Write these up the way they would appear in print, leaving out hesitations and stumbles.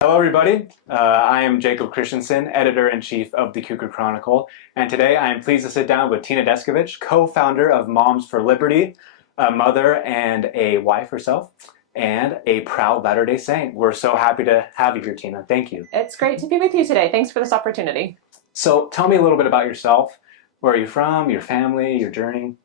Hello, everybody. I am Jacob Christensen, editor-in-chief of the Cougar Chronicle, and today I am pleased to sit down with Tina Descovich, co-founder of Moms for Liberty, a mother and a wife herself, and a proud Latter-day Saint. We're so happy to have you here, Tina. Thank you. It's great to be with you today. Thanks for this opportunity. So tell me a little bit about yourself. Where are you from, your family, your journey?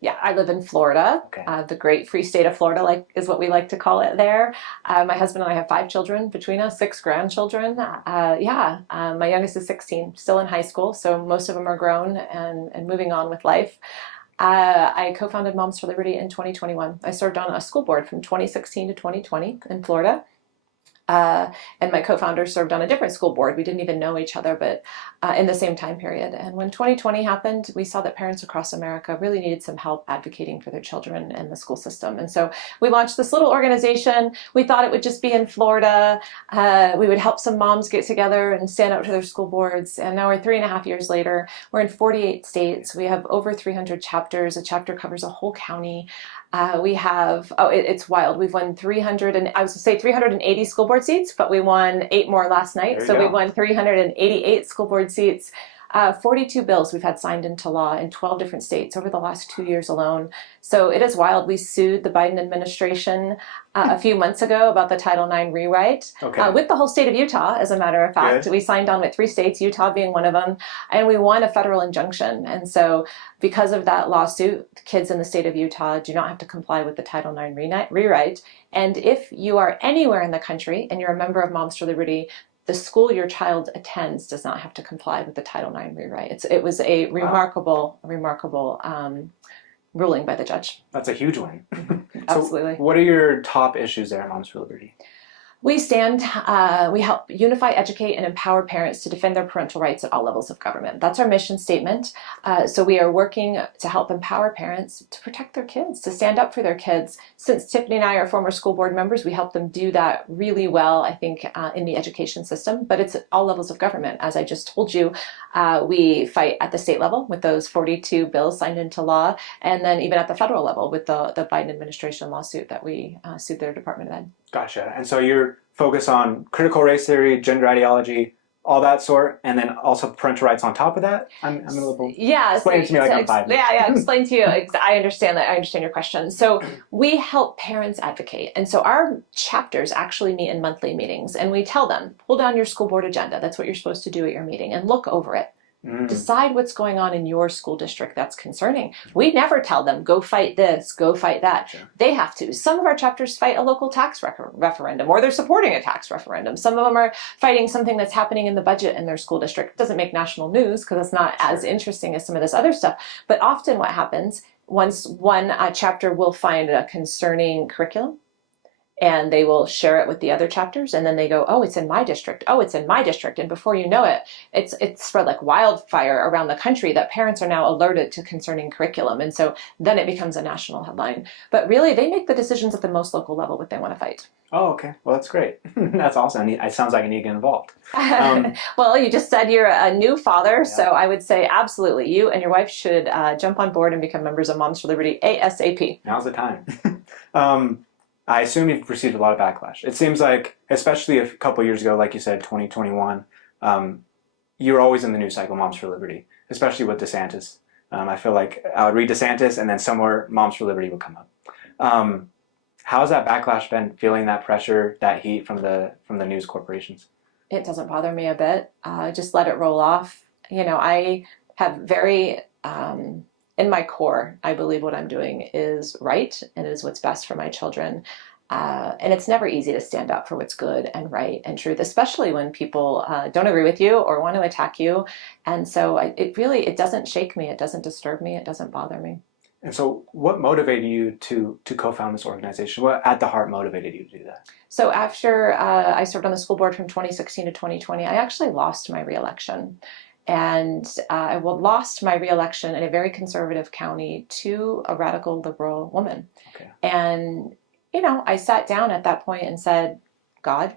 Yeah, I live in Florida. Okay. The great free state of Florida, is what we like to call it there. My husband and I have 5 children between us, 6 grandchildren. My youngest is 16, still in high school, so most of them are grown and moving on with life. I co-founded Moms for Liberty in 2021. I served on a school board from 2016 to 2020 in Florida. And my co-founder served on a different school board. We didn't even know each other, but in the same time period. And when 2020 happened, we saw that parents across America really needed some help advocating for their children in the school system. And so we launched this little organization. We thought it would just be in Florida. We would help some moms get together and stand up to their school boards. And now we're 3.5 years later. We're in 48 states. We have over 300 chapters. A chapter covers a whole county. We have, it's wild. We've won 380 school board seats, but we won 8 more last night. So we won 388 school board seats. 42 bills we've had signed into law in 12 different states over the last 2 years alone. So it is wild. We sued the Biden administration a few months ago about the Title IX rewrite with the whole state of Utah, as a matter of fact. Good. We signed on with 3 states, Utah being one of them, and we won a federal injunction. And so because of that lawsuit, kids in the state of Utah do not have to comply with the Title IX rewrite. And if you are anywhere in the country and you're a member of Moms for Liberty, the school your child attends does not have to comply with the Title IX rewrite. It was a remarkable ruling by the judge. That's a huge win. Absolutely. So what are your top issues there at Moms for Liberty? We help unify, educate, and empower parents to defend their parental rights at all levels of government. That's our mission statement. So we are working to help empower parents to protect their kids, to stand up for their kids. Since Tiffany and I are former school board members, we help them do that really well, I think, in the education system. But it's at all levels of government. As I just told you, we fight at the state level with those 42 bills signed into law, and then even at the federal level with the Biden administration lawsuit that we sued their Department of Ed. Gotcha. And so you're focused on critical race theory, gender ideology, all that sort, and then also parental rights on top of that? I'm a little... Yeah. Explain it to me like I'm 5 minutes. Yeah, explain to you. I understand that. I understand your question. So we help parents advocate. And so our chapters actually meet in monthly meetings, and we tell them, pull down your school board agenda. That's what you're supposed to do at your meeting, and look over it. Decide what's going on in your school district that's concerning. We never tell them, go fight this, go fight that. Sure. They have to. Some of our chapters fight a local tax referendum, or they're supporting a tax referendum. Some of them are fighting something that's happening in the budget in their school district. It doesn't make national news because it's not as interesting as some of this other stuff. But often what happens, once one chapter will find a concerning curriculum, and they will share it with the other chapters, and then they go, oh, it's in my district. Oh, it's in my district. And before you know it, it's spread like wildfire around the country that parents are now alerted to concerning curriculum. And so then it becomes a national headline. But really, they make the decisions at the most local level what they want to fight. Oh, okay. Well, that's great. That's awesome. It sounds like I need to get involved. Well, you just said you're a new father, so I would say absolutely. You and your wife should jump on board and become members of Moms for Liberty ASAP. Now's the time. I assume you've received a lot of backlash. It seems like, especially a couple years ago, like you said, 2021, you were always in the news cycle, Moms for Liberty, especially with DeSantis. I feel like I would read DeSantis and then somewhere Moms for Liberty would come up. How's that backlash been, feeling that pressure, that heat from the news corporations? It doesn't bother me a bit. Just let it roll off. You know, I have very... in my core, I believe what I'm doing is right and is what's best for my children. And it's never easy to stand up for what's good and right and truth, especially when people don't agree with you or want to attack you. And so it doesn't shake me. It doesn't disturb me. It doesn't bother me. And so what motivated you to co-found this organization? What at the heart motivated you to do that? So after I served on the school board from 2016 to 2020, I actually lost my reelection. And I lost my reelection in a very conservative county to a radical liberal woman. Okay. And, you know, I sat down at that point and said, God,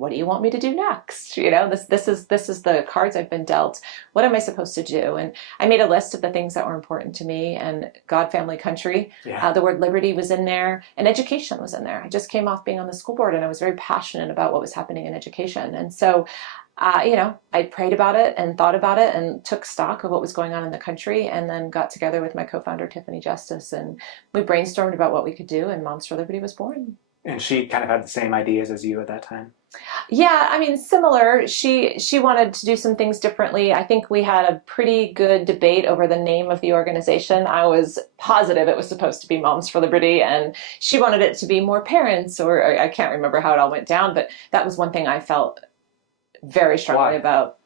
what do you want me to do next? This is the cards I've been dealt. What am I supposed to do? And I made a list of the things that were important to me, and God, family, country. Yeah. The word liberty was in there, and education was in there. I just came off being on the school board, and I was very passionate about what was happening in education. And so, I prayed about it and thought about it and took stock of what was going on in the country, and then got together with my co-founder, Tiffany Justice, and we brainstormed about what we could do, and Moms for Liberty was born. And she kind of had the same ideas as you at that time. Yeah, I mean, similar. She wanted to do some things differently. I think we had a pretty good debate over the name of the organization. I was positive it was supposed to be Moms for Liberty, and she wanted it to be more parents, or I can't remember how it all went down, but that was one thing I felt very strongly about.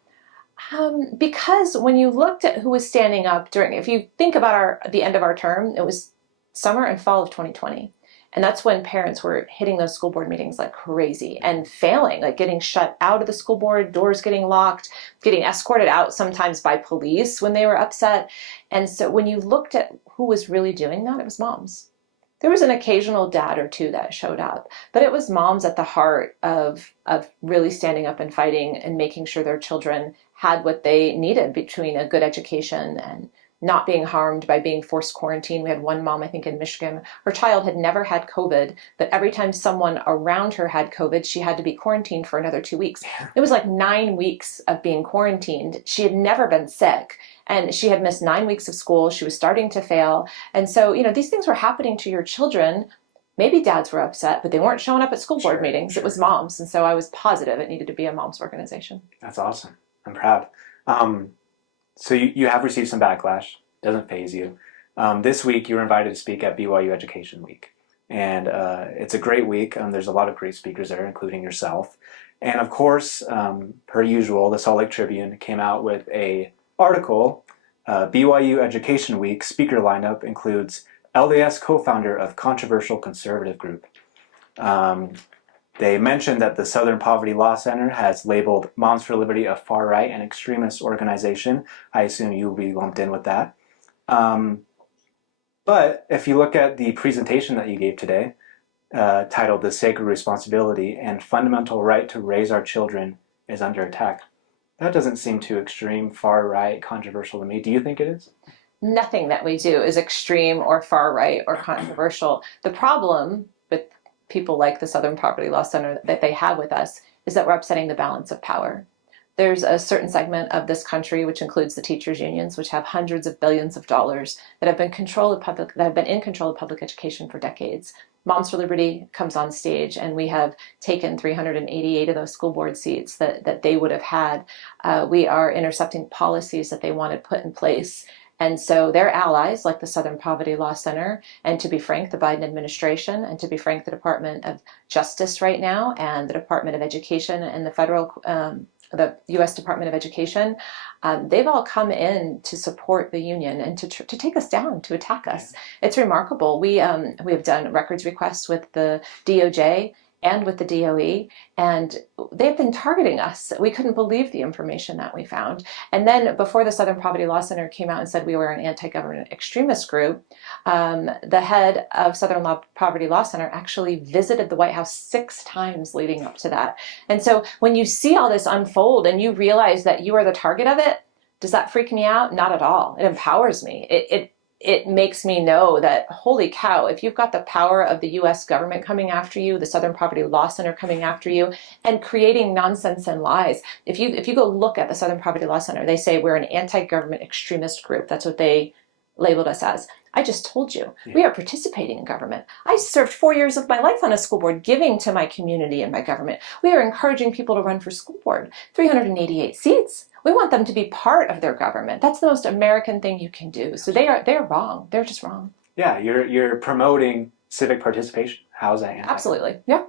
Because when you looked at who was standing up if you think about the end of our term, it was summer and fall of 2020. And that's when parents were hitting those school board meetings like crazy and failing, like getting shut out of the school board, doors getting locked, getting escorted out sometimes by police when they were upset. And so when you looked at who was really doing that, it was moms. There was an occasional dad or two that showed up, but it was moms at the heart of really standing up and fighting and making sure their children had what they needed between a good education and not being harmed by being forced quarantined. We had one mom, I think in Michigan, her child had never had COVID, but every time someone around her had COVID, she had to be quarantined for another 2 weeks. It was like 9 weeks of being quarantined. She had never been sick, and she had missed 9 weeks of school. She was starting to fail. And so, these things were happening to your children. Maybe dads were upset, but they weren't showing up at school board meetings. It was moms. And so I was positive it needed to be a moms organization. That's awesome. I'm proud. So you have received some backlash. Doesn't faze you. This week you were invited to speak at BYU Education Week. And it's a great week. There's a lot of great speakers there, including yourself. And of course, per usual, the Salt Lake Tribune came out with an article. BYU Education Week speaker lineup includes LDS co-founder of controversial conservative group. They mentioned that the Southern Poverty Law Center has labeled Moms for Liberty a far-right and extremist organization. I assume you will be lumped in with that. But if you look at the presentation that you gave today, titled The Sacred Responsibility and Fundamental Right to Raise Our Children is Under Attack, that doesn't seem too extreme, far-right, controversial to me. Do you think it is? Nothing that we do is extreme or far-right or controversial. The problem with people like the Southern Poverty Law Center that they have with us is that we're upsetting the balance of power. There's a certain segment of this country, which includes the teachers' unions, which have hundreds of billions of dollars that have been in control of public education for decades. Moms for Liberty comes on stage, and we have taken 388 of those school board seats that they would have had. We are intercepting policies that they wanted put in place. And so their allies, like the Southern Poverty Law Center, and to be frank, the Biden administration, and to be frank, the Department of Justice right now, and the Department of Education and the U.S. Department of Education, they've all come in to support the union and to take us down, to attack us. It's remarkable. We have done records requests with the DOJ and with the DOE, and they've been targeting us. We couldn't believe the information that we found. And then before the Southern Poverty Law Center came out and said we were an anti-government extremist group, the head of Southern Poverty Law Center actually visited the White House 6 times leading up to that. And so when you see all this unfold and you realize that you are the target of it, does that freak me out? Not at all. It empowers me. It makes me know that, holy cow, if you've got the power of the U.S. government coming after you, the Southern Poverty Law Center coming after you, and creating nonsense and lies. If you go look at the Southern Poverty Law Center, they say we're an anti-government extremist group. That's what they labeled us as. I just told you, we are participating in government. I served 4 years of my life on a school board, giving to my community and my government. We are encouraging people to run for school board, 388 seats. We want them to be part of their government. That's the most American thing you can do. So they're wrong. They're just wrong. Yeah, you're promoting civic participation. How's that? Absolutely. Yeah.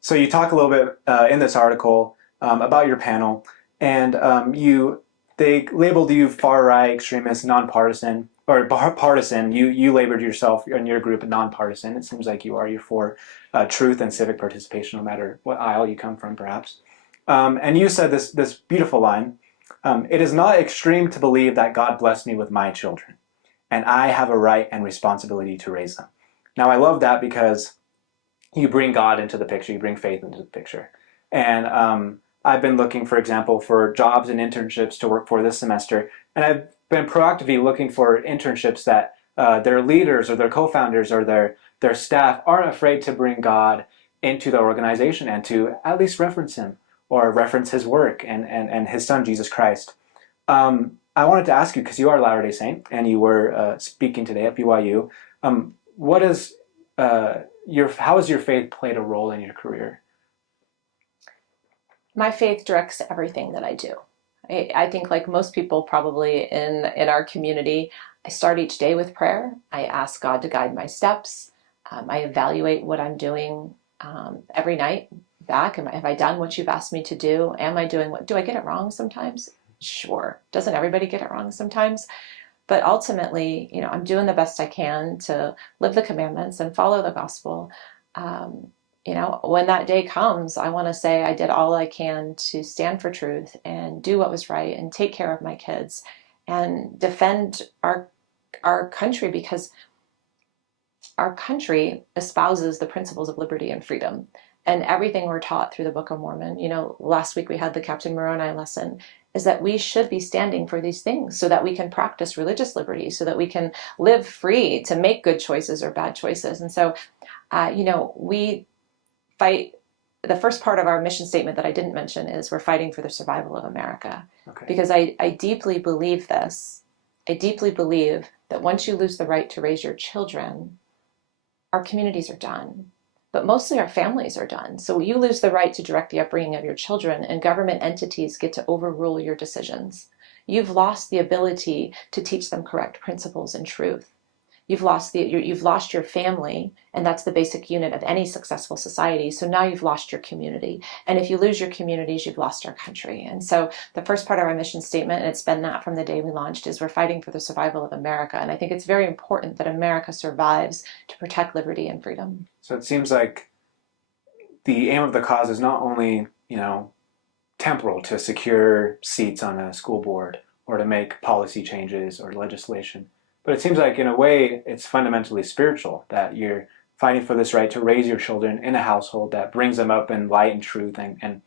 So you talk a little bit in this article about your panel, and they labeled you far right, extremist, nonpartisan, or partisan. You labeled yourself and your group nonpartisan. It seems like you are. You're for truth and civic participation, no matter what aisle you come from, perhaps. And you said this beautiful line, it is not extreme to believe that God blessed me with my children, and I have a right and responsibility to raise them. Now, I love that because you bring God into the picture, you bring faith into the picture. And I've been looking, for example, for jobs and internships to work for this semester, and I've been proactively looking for internships that their leaders or their co-founders or their staff aren't afraid to bring God into the organization and to at least reference him or reference his work and his son, Jesus Christ. I wanted to ask you, because you are a Latter-day Saint and you were speaking today at BYU, what is how has your faith played a role in your career? My faith directs everything that I do. I think, like most people probably in our community, I start each day with prayer. I ask God to guide my steps. I evaluate what I'm doing every night back. Have I done what you've asked me to do? Am I doing what? Do I get it wrong sometimes? Sure. Doesn't everybody get it wrong sometimes? But ultimately, I'm doing the best I can to live the commandments and follow the gospel. Um, when that day comes, I want to say I did all I can to stand for truth and do what was right and take care of my kids and defend our country, because our country espouses the principles of liberty and freedom. And everything we're taught through the Book of Mormon, last week we had the Captain Moroni lesson, is that we should be standing for these things so that we can practice religious liberty, so that we can live free to make good choices or bad choices. And so, we fight. The first part of our mission statement that I didn't mention is we're fighting for the survival of America. Okay. Because I deeply believe this. I deeply believe that once you lose the right to raise your children, our communities are done, but mostly our families are done. So you lose the right to direct the upbringing of your children, and government entities get to overrule your decisions. You've lost the ability to teach them correct principles and truth. You've lost your family, and that's the basic unit of any successful society. So now you've lost your community. And if you lose your communities, you've lost our country. And so the first part of our mission statement, and it's been that from the day we launched, is we're fighting for the survival of America. And I think it's very important that America survives to protect liberty and freedom. So it seems like the aim of the cause is not only, temporal, to secure seats on a school board or to make policy changes or legislation, but it seems like in a way it's fundamentally spiritual, that you're fighting for this right to raise your children in a household that brings them up in light and truth, and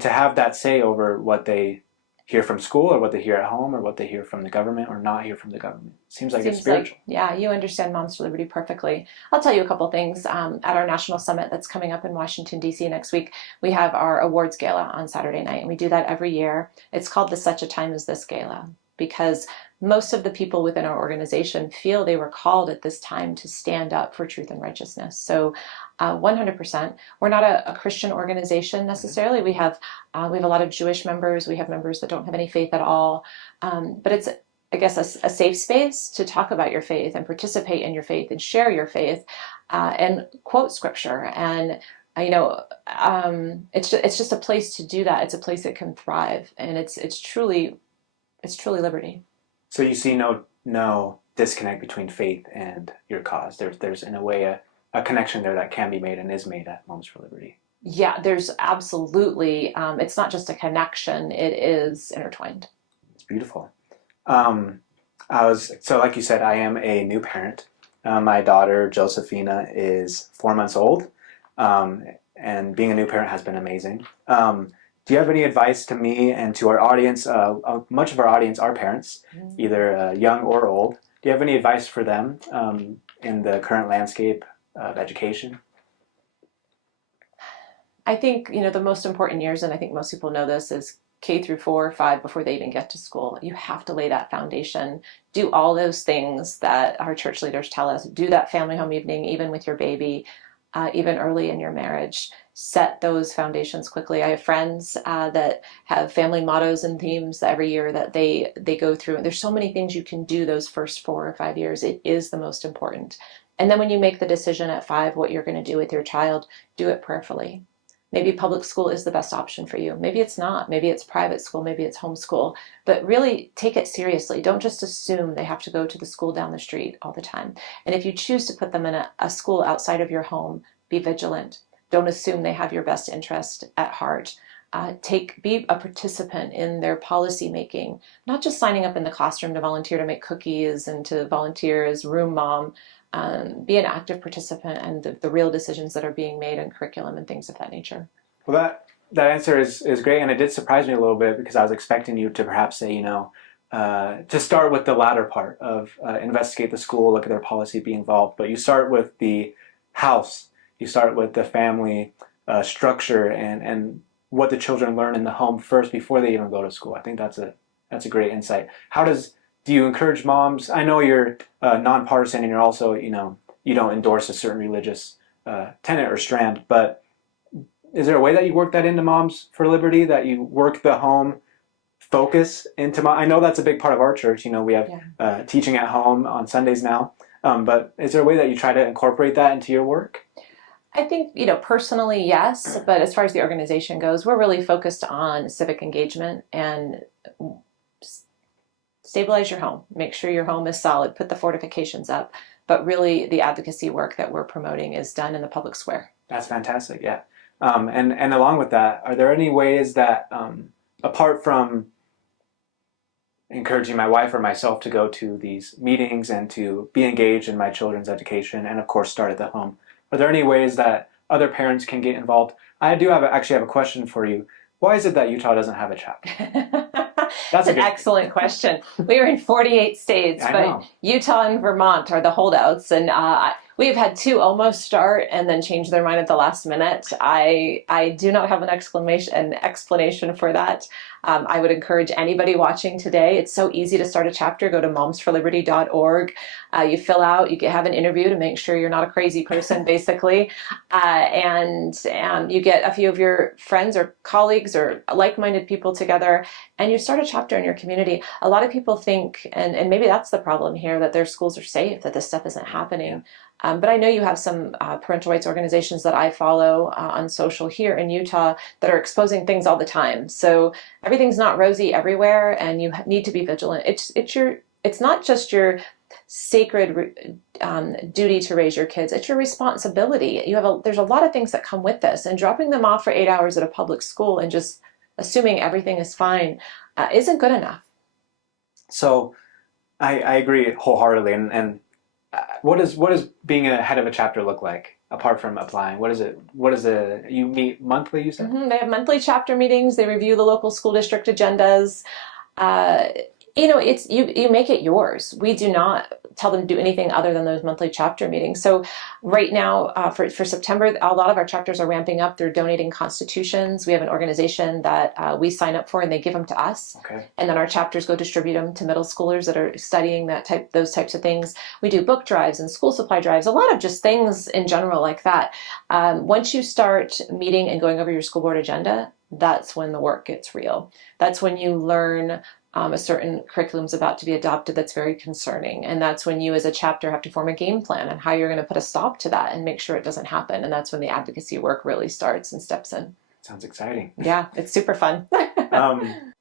to have that say over what they hear from school or what they hear at home or what they hear from the government or not hear from the government. Seems like it's spiritual. Yeah, you understand Moms for Liberty perfectly. I'll tell you a couple things. At our national summit that's coming up in Washington, D.C. next week, we have our awards gala on Saturday night, and we do that every year. It's called the Such a Time as This Gala, because most of the people within our organization feel they were called at this time to stand up for truth and righteousness. So 100%. We're not a Christian organization necessarily. We have a lot of Jewish members. We have members that don't have any faith at all. But it's, I guess, a safe space to talk about your faith and participate in your faith and share your faith and quote scripture. And it's just a place to do that. It's a place that can thrive, and it's truly liberty. So you see no disconnect between faith and your cause. There's in a way a connection there that can be made and is made at Moms for Liberty. Yeah, there's absolutely. It's not just a connection; it is intertwined. It's beautiful. Like you said, I am a new parent. My daughter Josephina is 4 months old, and being a new parent has been amazing. Do you have any advice to me and to our audience? Much of our audience are parents, either young or old. Do you have any advice for them in the current landscape of education? I think, the most important years, and I think most people know this, is K through 4 or 5 before they even get to school. You have to lay that foundation. Do all those things that our church leaders tell us. Do that family home evening, even with your baby, even early in your marriage. Set those foundations quickly. I have friends that have family mottos and themes every year that they go through. And there's so many things you can do those first 4 or 5 years. It is the most important. And then when you make the decision at 5 what you're going to do with your child, do it prayerfully. Maybe public school is the best option for you. Maybe it's not. Maybe it's private school. Maybe it's homeschool. But really take it seriously. Don't just assume they have to go to the school down the street all the time. And if you choose to put them in a school outside of your home, be vigilant. Don't assume they have your best interest at heart. Be a participant in their policy making, not just signing up in the classroom to volunteer to make cookies and to volunteer as room mom, be an active participant in the real decisions that are being made in curriculum and things of that nature. Well, that answer is great, and it did surprise me a little bit because I was expecting you to perhaps say, to start with the latter part of investigate the school, look at their policy, be involved. But you start with the house, you start with the family structure and what the children learn in the home first before they even go to school. I think that's a great insight. Do you encourage moms? I know you're nonpartisan and you're also, you don't endorse a certain religious tenet or strand, but is there a way that you work that into Moms for Liberty, that you work the home focus into I know that's a big part of our church. We have teaching at home on Sundays now, but is there a way that you try to incorporate that into your work? I think, personally, yes, but as far as the organization goes, we're really focused on civic engagement and stabilize your home, make sure your home is solid, put the fortifications up, but really the advocacy work that we're promoting is done in the public square. That's fantastic, yeah. And along with that, are there any ways that, apart from encouraging my wife or myself to go to these meetings and to be engaged in my children's education and of course start at the home, are there any ways that other parents can get involved? I do actually have a question for you. Why is it that Utah doesn't have a chapter? That's an excellent question. We are in 48 states, but Utah and Vermont are the holdouts, and we have had 2 almost start and then change their mind at the last minute. I do not have an explanation for that. I would encourage anybody watching today. It's so easy to start a chapter. Go to momsforliberty.org. You fill out, you have an interview to make sure you're not a crazy person, basically. And you get a few of your friends or colleagues or like-minded people together, and you start a chapter in your community. A lot of people think, and maybe that's the problem here, that their schools are safe, that this stuff isn't happening. But I know you have some parental rights organizations that I follow on social here in Utah that are exposing things all the time. So everything's not rosy everywhere, and you need to be vigilant. It's not just your sacred duty to raise your kids. It's your responsibility. There's a lot of things that come with this, and dropping them off for 8 hours at a public school and just assuming everything is fine isn't good enough. So I agree wholeheartedly, and what does being a head of a chapter look like apart from applying? You meet monthly, you said? They have monthly chapter meetings. They review the local school district agendas. It's you make it yours. We do not tell them to do anything other than those monthly chapter meetings. So right now, for September, a lot of our chapters are ramping up. They're donating constitutions. We have an organization that we sign up for, and they give them to us. Okay. And then our chapters go distribute them to middle schoolers that are studying those types of things. We do book drives and school supply drives, a lot of just things in general like that. Once you start meeting and going over your school board agenda, that's when the work gets real. That's when you learn a certain curriculum's about to be adopted that's very concerning. And that's when you as a chapter have to form a game plan on how you're going to put a stop to that and make sure it doesn't happen. And that's when the advocacy work really starts and steps in. Sounds exciting. Yeah, it's super fun.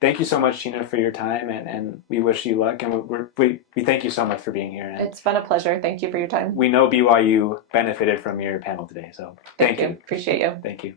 Thank you so much, Tina, for your time, and we wish you luck, and we thank you so much for being here. And it's been a pleasure. Thank you for your time. We know BYU benefited from your panel today, so thank you. Appreciate you. Thank you.